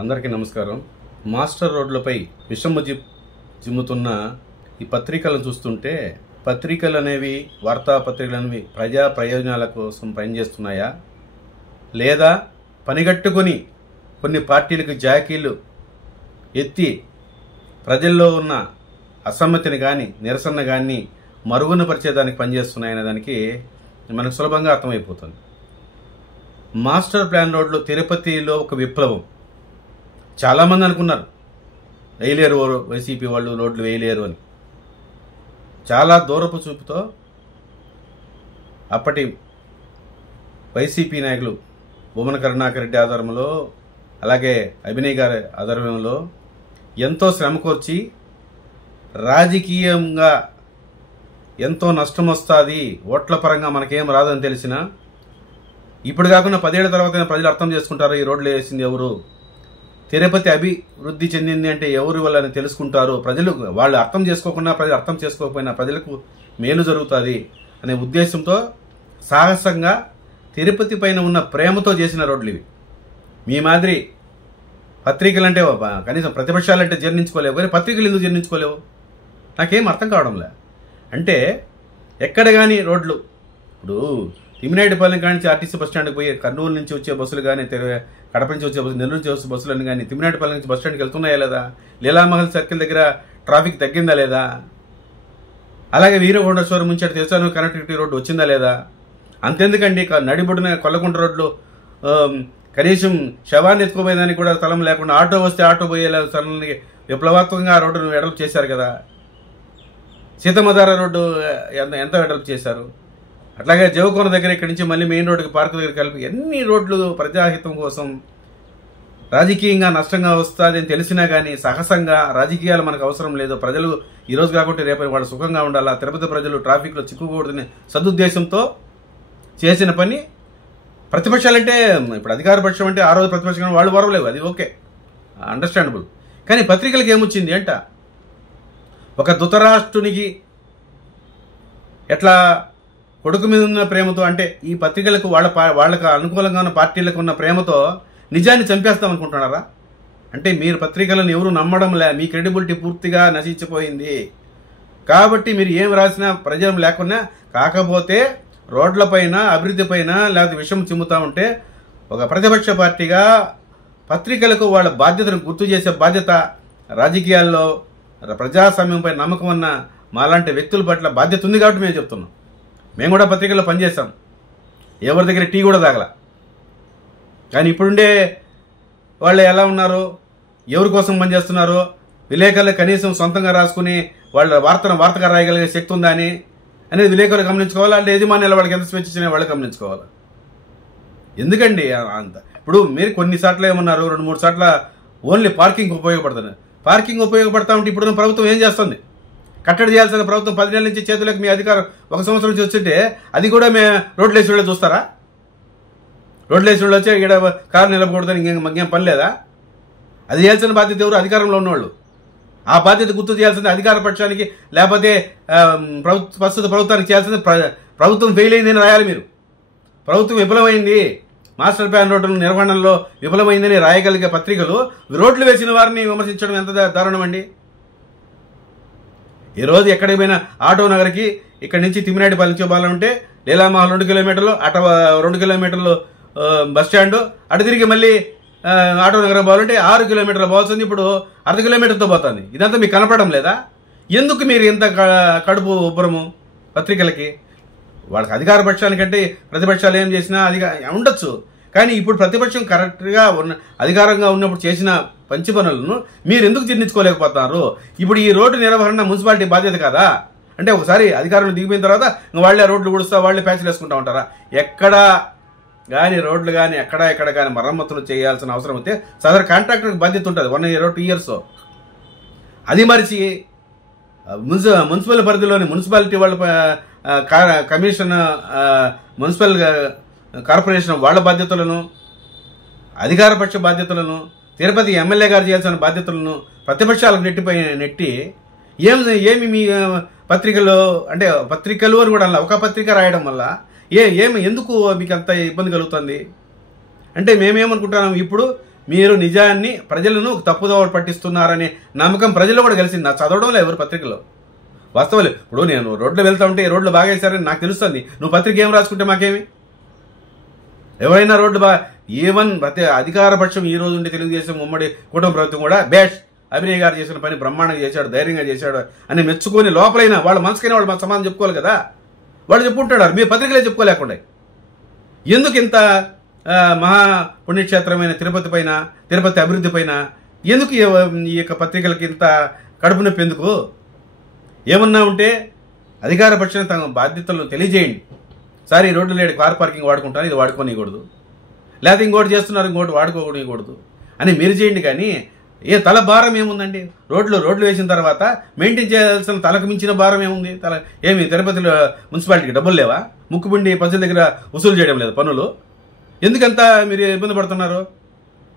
అందరికీ నమస్కారం. మాస్టర్ రోడ్లపై విషము జిమ్ముతున్న ఈ పత్రికలను చూస్తుంటే పత్రికలు అనేవి వార్తాపత్రికలు అనేవి ప్రజా ప్రయోజనాల కోసం పనిచేస్తున్నాయా లేదా పనిగట్టుకొని కొన్ని పార్టీలకు జాకీలు ఎత్తి ప్రజల్లో ఉన్న అసమ్మతిని కానీ నిరసన కానీ మరుగున పరిచేదానికి పనిచేస్తున్నాయనే దానికి మనకు సులభంగా అర్థమైపోతుంది. మాస్టర్ ప్లాన్ రోడ్లు తిరుపతిలో ఒక విప్లవం. చాలామంది అనుకున్నారు వేయలేరు వైసీపీ వాళ్ళు రోడ్లు వేయలేరు అని. చాలా దూరపు చూపుతో అప్పటి వైసీపీ నాయకులు భూమన కరుణాకర్ రెడ్డి ఆధ్వర్యంలో అలాగే అభినయ్ గారి ఆధ్వర్యంలో ఎంతో శ్రమకూర్చి రాజకీయంగా ఎంతో నష్టం వస్తుంది, ఓట్ల పరంగా మనకేం రాదని తెలిసినా ఇప్పుడు కాకుండా 10 ఏళ్ల తర్వాత ప్రజలు అర్థం చేసుకుంటారు ఈ రోడ్లు వేసింది ఎవరు, తిరుపతి అభివృద్ధి చెందింది అంటే ఎవరు వాళ్ళని తెలుసుకుంటారు, ప్రజలు వాళ్ళు అర్థం చేసుకోకుండా ప్రజలు అర్థం చేసుకోకపోయినా ప్రజలకు మేలు జరుగుతుంది అనే ఉద్దేశంతో సాహసంగా తిరుపతి పైన ఉన్న ప్రేమతో చేసిన రోడ్లు ఇవి. మీ మాదిరి పత్రికలంటే కనీసం ప్రతిపక్షాలంటే జీర్ణించుకోలేవు, కానీ పత్రికలు ఎందుకు జీర్ణించుకోలేవు నాకేం అర్థం కావడంలే. అంటే ఎక్కడ కానీ రోడ్లు ఇప్పుడు తిమ్మినాయుడుపాలెం కానీ ఆర్టీసీ బస్టాండ్కి పోయి కర్నూలు నుంచి వచ్చే బస్సులు కానీ కడప నుంచి వచ్చే బస్సులు నెల్లూరు నుంచి వచ్చే బస్సులు కానీ తిమ్మినాయుడుపాలెం నుంచి బస్టాండ్కి వెళ్తున్నాయా లేదా, లీలామహల్ సర్కిల్ దగ్గర ట్రాఫిక్ తగ్గిందా లేదా, అలాగే వీరగొండేశ్వరం నుంచి తెసాను కనెక్టివిటీ రోడ్డు వచ్చిందా లేదా. అంతెందుకండి నడిబొడిన కొల్లకుంట రోడ్లు కనీసం శవాన్ని ఎత్తుకోపోయేదానికి కూడా స్థలం లేకుండా ఆటో వస్తే ఆటో పోయేలా స్థలాన్ని విప్లవాత్మకంగా ఆ రోడ్డును వెడల్పు చేశారు కదా. సీతమ్మధార రోడ్డు ఎంత వెడల్పు చేశారు. అట్లాగే జవకోన దగ్గర ఇక్కడి నుంచి మళ్ళీ మెయిన్ రోడ్డుకి పార్కు దగ్గర కలిపి ఎన్ని రోడ్లు ప్రజాహితం కోసం రాజకీయంగా నష్టంగా వస్తుంది అని తెలిసినా కానీ సాహసంగా రాజకీయాలు మనకు అవసరం లేదు, ప్రజలు ఈరోజు కాకుండా రేపు వాళ్ళు సుఖంగా ఉండాలా, తిరుపతి ప్రజలు ట్రాఫిక్లో చిక్కుకూడదని సదుద్దేశంతో చేసిన పని. ప్రతిపక్షాలంటే ఇప్పుడు అధికార పక్షం అంటే ఆ రోజు ప్రతిపక్షం వాళ్ళు వరవలేవు, అది ఓకే అండర్స్టాండబుల్. కానీ పత్రికలకు ఏమొచ్చింది అంట, ఒక ధృతరాష్ట్రునికి ఎట్లా కొడుకు మీద ఉన్న ప్రేమతో అంటే ఈ పత్రికలకు వాళ్ళకు అనుకూలంగా ఉన్న పార్టీలకు ఉన్న ప్రేమతో నిజాన్ని చంపేస్తాం అనుకుంటున్నారా? అంటే మీరు పత్రికలను ఎవరు నమ్మడం లే, మీ క్రెడిబిలిటీ పూర్తిగా నశించిపోయింది. కాబట్టి మీరు ఏం రాసినా ప్రయోజనం లేకుండా, కాకపోతే రోడ్లపైన అభివృద్ధి పైన లేకపోతే విషయం చిమ్ముతా ఉంటే ఒక ప్రతిపక్ష పార్టీగా పత్రికలకు వాళ్ళ బాధ్యతను గుర్తు చేసే బాధ్యత రాజకీయాల్లో ప్రజాస్వామ్యంపై నమ్మకం ఉన్న మాలాంటి వ్యక్తుల పట్ల బాధ్యత ఉంది. కాబట్టి మేము చెప్తున్నాం. మేము కూడా పత్రికల్లో పనిచేస్తాం, ఎవరి దగ్గర టీ కూడా తాగల. కానీ ఇప్పుడుండే వాళ్ళు ఎలా ఉన్నారో, ఎవరి కోసం పనిచేస్తున్నారో, విలేకరులు కనీసం సొంతంగా రాసుకుని వాళ్ళ వార్తగా రాయగలిగే శక్తి ఉందా అనేది విలేకరులు గమనించుకోవాలి. అంటే యజమానులు వాళ్ళకి ఎంత స్వేచ్ఛ ఇచ్చినా వాళ్ళు గమనించుకోవాలి. ఎందుకండి అంత? ఇప్పుడు మీరు కొన్నిసార్లు ఏమన్నారు, 2-3 సార్ల ఓన్లీ పార్కింగ్ ఉపయోగపడుతుంది. పార్కింగ్ ఉపయోగపడతా ఉంటే ఇప్పుడున్న ప్రభుత్వం ఏం చేస్తుంది? కట్టడి చేయాల్సిన ప్రభుత్వం 10 నెలల నుంచి చేతులకు మీ అధికారం 1 సంవత్సరం నుంచి వచ్చింటే అది కూడా మేము రోడ్లు వేసి వాళ్ళు చూస్తారా? రోడ్లు వేసి వాళ్ళు వచ్చి ఇక్కడ కారు నిలబకూడదని ఇంకేం పని లేదా? అది చేయాల్సిన బాధ్యత ఎవరు? అధికారంలో ఉన్నవాళ్ళు. ఆ బాధ్యత గుర్తు చేయాల్సింది అధికార పక్షానికి, లేకపోతే ప్రస్తుత ప్రభుత్వానికి చేయాల్సింది ప్రభుత్వం ఫెయిల్ అయిందని రాయాలి. మీరు ప్రభుత్వం విఫలమైంది, మాస్టర్ ప్లాన్ రోడ్ల నిర్వహణలో విఫలమైందని రాయగలిగే పత్రికలు రోడ్లు వేసిన వారిని విమర్శించడం ఎంత దారుణం అండి. ఈరోజు ఎక్కడికి పోయినా ఆటో నగర్కి ఇక్కడి నుంచి తిమ్మినాయుడుపాలెం నుంచి పోవాలంటే లీలామహల్ 2 కిలోమీటర్లు, అట 2 కిలోమీటర్లు బస్టాండ్, అటు తిరిగి మళ్ళీ ఆటో నగర్ పోవాలంటే 6 కిలోమీటర్లు పోవాల్సింది ఇప్పుడు 1/2 కిలోమీటర్తో పోతుంది. ఇదంతా మీకు కనపడడం లేదా? ఎందుకు మీరు ఇంత కడుపు ఉబ్బరము పత్రికలకి? వాళ్ళకి అధికార పక్షానికంటే ప్రతిపక్షాలు ఏం చేసినా ఉండొచ్చు, కానీ ఇప్పుడు ప్రతిపక్షం కరెక్ట్గా అధికారంగా ఉన్నప్పుడు చేసిన పంచి పనులను మీరు ఎందుకు జీర్ణించుకోలేకపోతున్నారు? ఇప్పుడు ఈ రోడ్డు నిర్వహణ మున్సిపాలిటీ బాధ్యత కదా. అంటే ఒకసారి అధికారులు దిగిపోయిన తర్వాత వాళ్లే రోడ్లు గుడుస్తా, వాళ్లే ప్యాచ్లు వేసుకుంటా ఉంటారా? ఎక్కడ కానీ రోడ్లు కానీ ఎక్కడ కానీ మరమ్మతులు చేయాల్సిన అవసరం అయితే సదరు కాంట్రాక్టర్కి బాధ్యత ఉంటుంది 1 year 2 years. అది మరిచి మున్సిపల్ పరిధిలోని మున్సిపాలిటీ వాళ్ళ కమిషన్, మున్సిపల్ కార్పొరేషన్ వాళ్ళ బాధ్యతలను, అధికార పక్ష బాధ్యతలను, తిరుపతి ఎమ్మెల్యే గారు చేయాల్సిన బాధ్యతలను ప్రతిపక్షాలకు నెట్టి ఏమి మీ పత్రికలు అంటే పత్రికలు అని కూడా ఒక పత్రిక రాయడం వల్ల ఎందుకు మీకు అంత ఇబ్బంది కలుగుతుంది? అంటే మేమేమనుకుంటున్నాం, ఇప్పుడు మీరు నిజాన్ని ప్రజలను తప్పుదోవ పట్టిస్తున్నారనే నమ్మకం ప్రజల్లో కూడా కలిసింది. నా చదవడంలో ఎవరు పత్రికలో వాస్తవాలు. ఇప్పుడు నేను రోడ్లు వెళ్తా ఉంటే రోడ్లు బాగా వేశారని నాకు తెలుస్తుంది. నువ్వు పత్రిక ఏం రాసుకుంటే మాకేమి? ఎవరైనా రోడ్లు ఈవెన్ అధికార పక్షం ఈ రోజు ఉండి తెలుగుదేశం ఉమ్మడి కుటుంబ ప్రభుత్వం కూడా బేష్ అభినయ్ గారు చేసిన పని బ్రహ్మాండంగా చేశాడు, ధైర్యంగా చేశాడు అని మెచ్చుకొని లోపలైనా వాళ్ళ మనసుకైనా వాళ్ళు మన సమాధానం చెప్పుకోవాలి కదా. వాళ్ళు చెప్పుకుంటాడు, మీ పత్రికలే చెప్పుకోలేకుండా ఎందుకు ఇంత మహా పుణ్యక్షేత్రమైన తిరుపతి పైన, తిరుపతి అభివృద్ధి పైన ఎందుకు ఈ యొక్క పత్రికలకి ఇంత కడుపు నొప్పి ఎందుకు? ఏమన్నా ఉంటే అధికార పక్షం తమ బాధ్యతలను తెలియజేయండి. సార్ ఈ రోడ్డు లేడు, కార్ పార్కింగ్ వాడుకుంటాను, ఇది వాడుకోనికూడదు, లేకపోతే ఇంకోటి చేస్తున్నారు ఇంకోటి వాడుకోకూడదు అని మీరు చేయండి. కానీ తల భారం ఏముందండి? రోడ్లు వేసిన తర్వాత మెయింటైన్ చేయాల్సిన తలకు మించిన భారం ఏముంది? ఏమి తిరుపతిలో మున్సిపాలిటీకి డబ్బులు లేవా? ముక్కుబిండి ప్రజల దగ్గర వసూలు చేయడం లేదు పన్నులు? ఎందుకంతా మీరు ఇబ్బంది పడుతున్నారు?